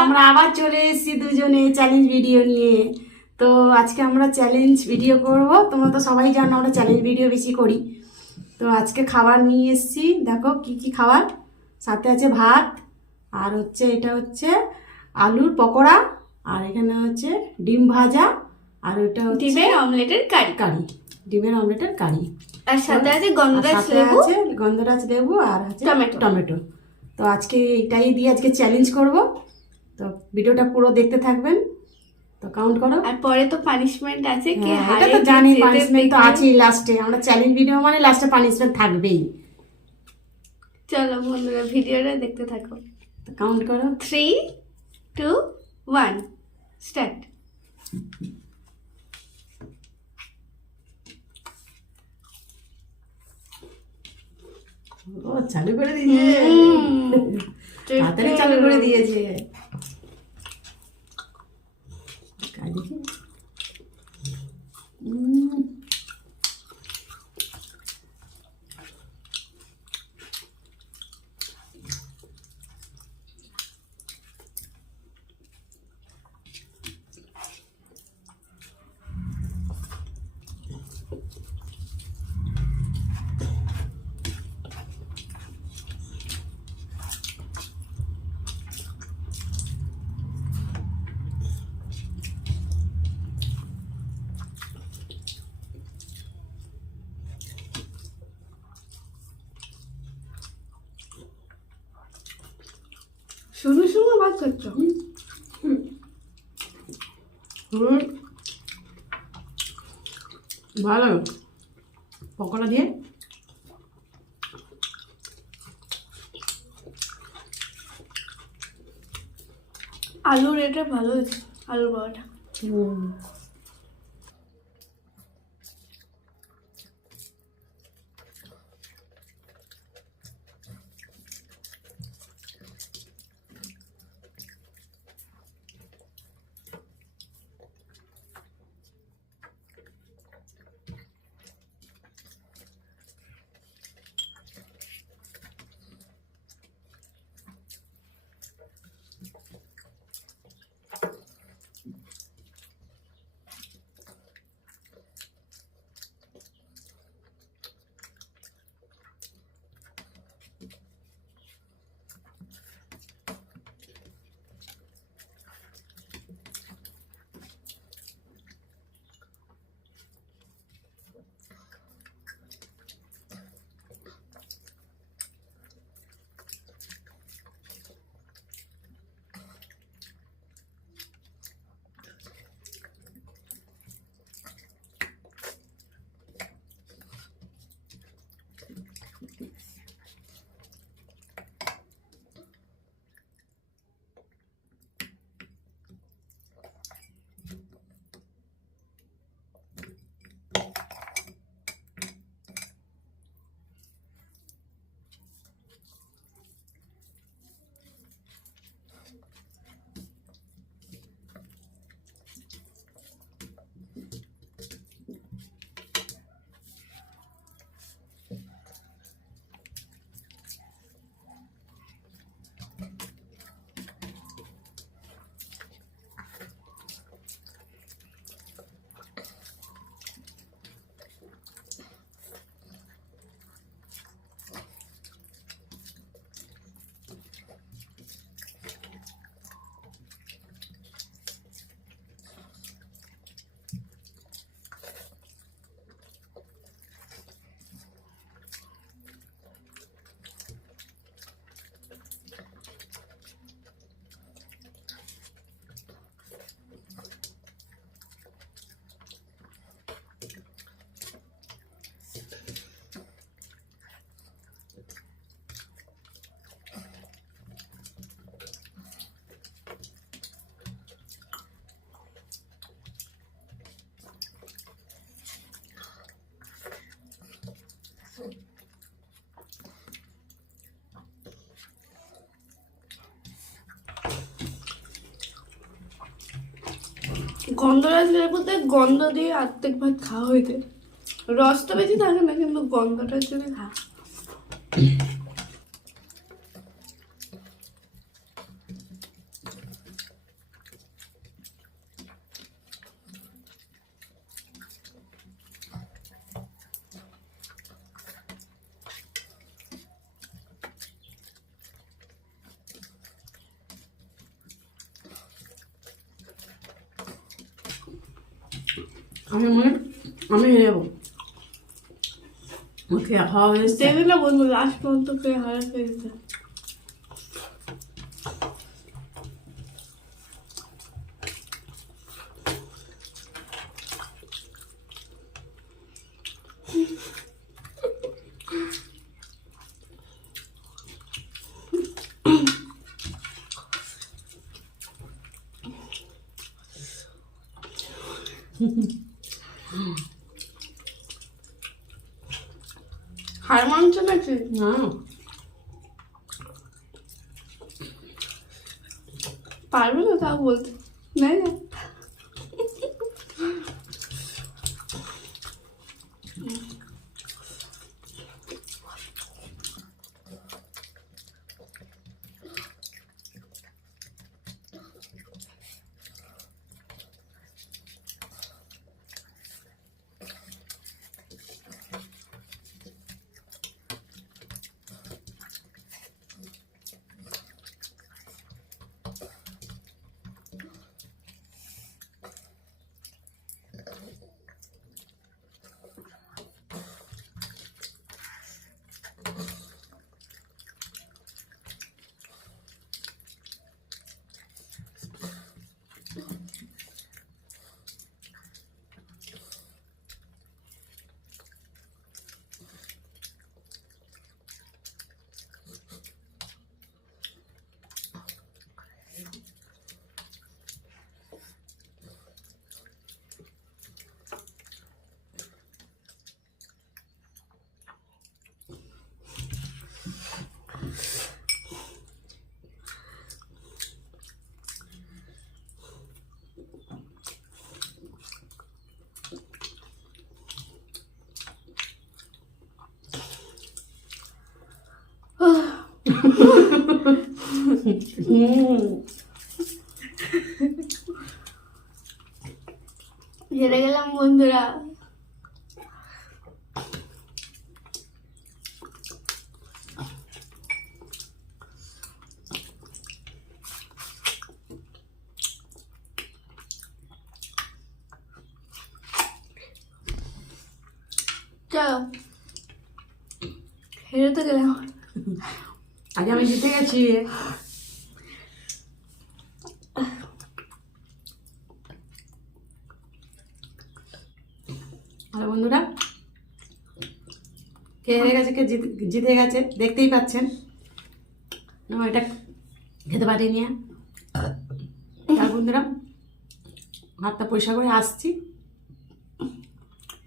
আমরা আবার চলে এসেছি দুজনে চ্যালেঞ্জ ভিডিও নিয়ে। তো আজকে আমরা চ্যালেঞ্জ ভিডিও করব। তোমরা তো সবাই জানো আমরা চ্যালেঞ্জ ভিডিও বেশি করি। তো আজকে খাবার নিয়ে এসেছি, দেখো কি কি খাবার। সাথে আছে ভাত, আর হচ্ছে এটা হচ্ছে আলুর পকোড়া, আর এখানে হচ্ছে ডিম ভাজা, আর ওটা হচ্ছে ডিমের অমলেটের কারি। ডিমের অমলেটের কারি। আর সাথে আছে গন্ধরাজ লেবু, গন্ধরাজ লেবু, আর হচ্ছে টমেটো। টমেটো। তো আজকে এটাই দিয়ে আজকে চ্যালেঞ্জ করব। তো ভিডিওটা পুরো দেখতে থাকবেন। তো কাউন্ট করো। আর পরে তো পানিশমেন্ট আছে, কে এটা হারে তো কে জানি, জিতে পানিশমেন্ট তো দেখবে। আছেই লাস্টে। আমরা চ্যালেঞ্জ ভিডিও মানে লাস্টে পানিশমেন্ট থাকবেই। চলো বন্ধুরা ভিডিওটা দেখতে থাকো। তো কাউন্ট করো। 3, 2, 1 স্টার্ট। ও চালু করে দিয়েছে, তাড়াতাড়ি চালু করে দিয়েছে। দেখি শুরু শুরু বাদ করছো। ভালো পকোড়া দিয়ে আলুর এটা ভালো হয়েছে, আলুর বড়াটা। গন্ধরাজ লেবুতে গন্ধ দিয়ে অর্ধেক ভাত খাওয়া হয়েছে। রস তো বেশি থাকে না, কিন্তু গন্ধটার জন্য খাওয়া। আমি হেরে যাবো। ওকে খাওয়া হয়েছে। দেখলে বন্ধু লাস্ট পর্যন্ত খেয়ে হারা খেয়ে যেতে। হাড় মাংস নাকি? না পারবে না তাও বলতে, না না। হেরে গেলাম বন্ধুরা। চলো, হেরে তো গেলাম। আগে আমি জিতে গেছি। আর বন্ধুরা, কে হেরে গেছে কে জিতে গেছে দেখতেই পাচ্ছেন। এটা খেতে পারিনি। আর বন্ধুরা, হাতটা পরিষ্কার করে আসছি।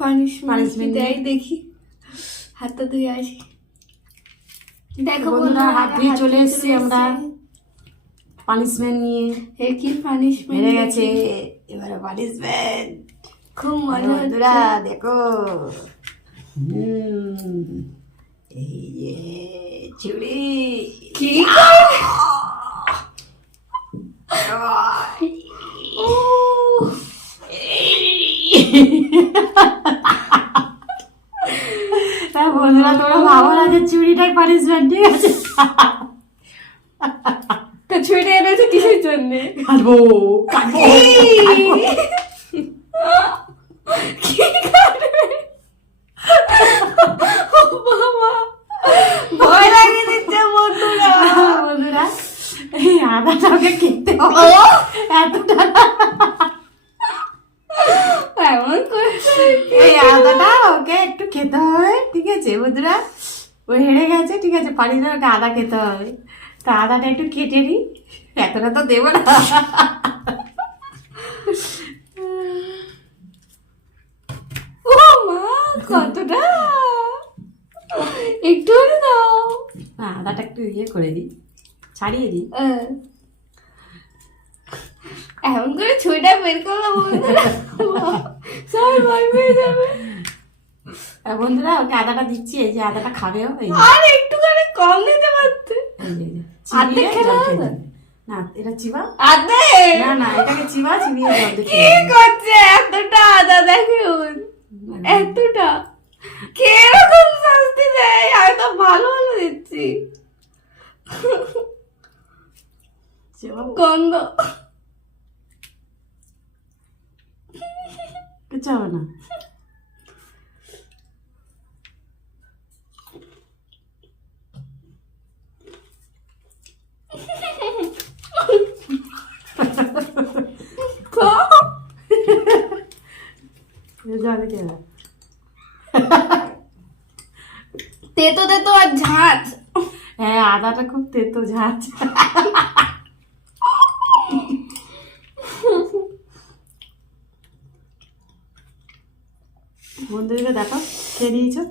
পানিশমেন্ট দেয় দেখি, হাতটা ধুয়ে আসি। দেখো বন্ধুরা, হাত ধুয়ে চলে এসেছি আমরা পানিশমেন্ট নিয়ে। কি পানিশমেন্ট হেরে গেছে, এবারে পানিশমেন্ট খুব মনে বন্ধুরা হচ্ছে। দেখো, এই যে চুড়ি কি বন্ধুরা, তোমরা ভাবো না যে চুড়িটাই পানিশমেন্ট, ঠিক আছে? তো ছুটে এনেছে কিসের জন্য? কাটবো কাটবো কি কাটবে? বাবা, ভয় লাগিয়ে দিচ্ছে বন্ধুরা। বন্ধুরা, এই আদাটাকে খেতে হবে এতটা। এমন করে এই আদাটা ওকে একটু খেতে হবে, ঠিক আছে বন্ধুরা? ও হেরে গেছে, ঠিক আছে, পারি না, ওকে আদা খেতে হবে। তা আদাটা একটু কেটে নিই, এতটা তো দেবো না। ও মা, কতটা একটু দাও। আদাটা একটু ইয়ে করে দিই, ছাড়িয়ে দিই। এমন করে ছুরিটা বের করলাম বন্ধুরা, সবাই ভয় পেয়ে যাবে। বন্ধুরা ওকে আদাটা দিচ্ছি, এই যে আদাটা খাবেও, এই যে, আর একটুখানি কম দিতে পারতে। এই যে, এই যে, আর্ধেক চিবিয়ে খেলে জল হবে? খেয়ে যাবে। না এটা চিবা, আদে না না এটাকে চিবিয়ে জল দিয়ে কি খেয়ে যাবে। করছে? এতটা আদা দেখুন, এতটা কিরকম শাস্তি দেয়, আমি তো ভালো ভালো দিচ্ছি। চিবা, গন্ধ। কিচ্ছু হবে না। জল দিয়ে খেয়ে যাবে। তেতো তেতো আর ঝাঁঝ। হ্যাঁ আদাটা খুব তেতো ঝাঁঝ। বন্ধুদেরকে দেখো খেয়ে নিয়েছো।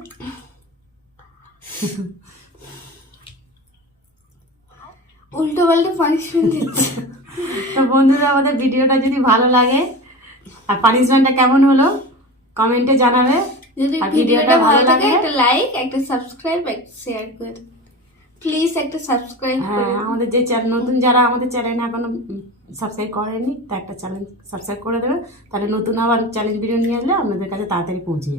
উল্টো পাল্টে পানিশমেন্ট দিচ্ছে। তো বন্ধুরা আমাদের ভিডিওটা যদি ভালো লাগে আর পানিশমেন্টটা কেমন হলো কমেন্টে জানাবে। যদি আর ভিডিওটা ভালো লাগে একটা লাইক, একটা সাবস্ক্রাইব, একটা শেয়ার করে দেবেন প্লিজ। একটা সাবস্ক্রাইব করে হ্যাঁ দেবেন। আমাদের যে নতুন যারা আমাদের চ্যানেলে এখনো সাবস্ক্রাইব করেনি তা একটা চ্যানেল সাবস্ক্রাইব করে দেবে, তাহলে নতুন আবার চ্যালেঞ্জ ভিডিও নিয়ে আসলে আপনাদের কাছে তাড়াতাড়ি পৌঁছে যাবে।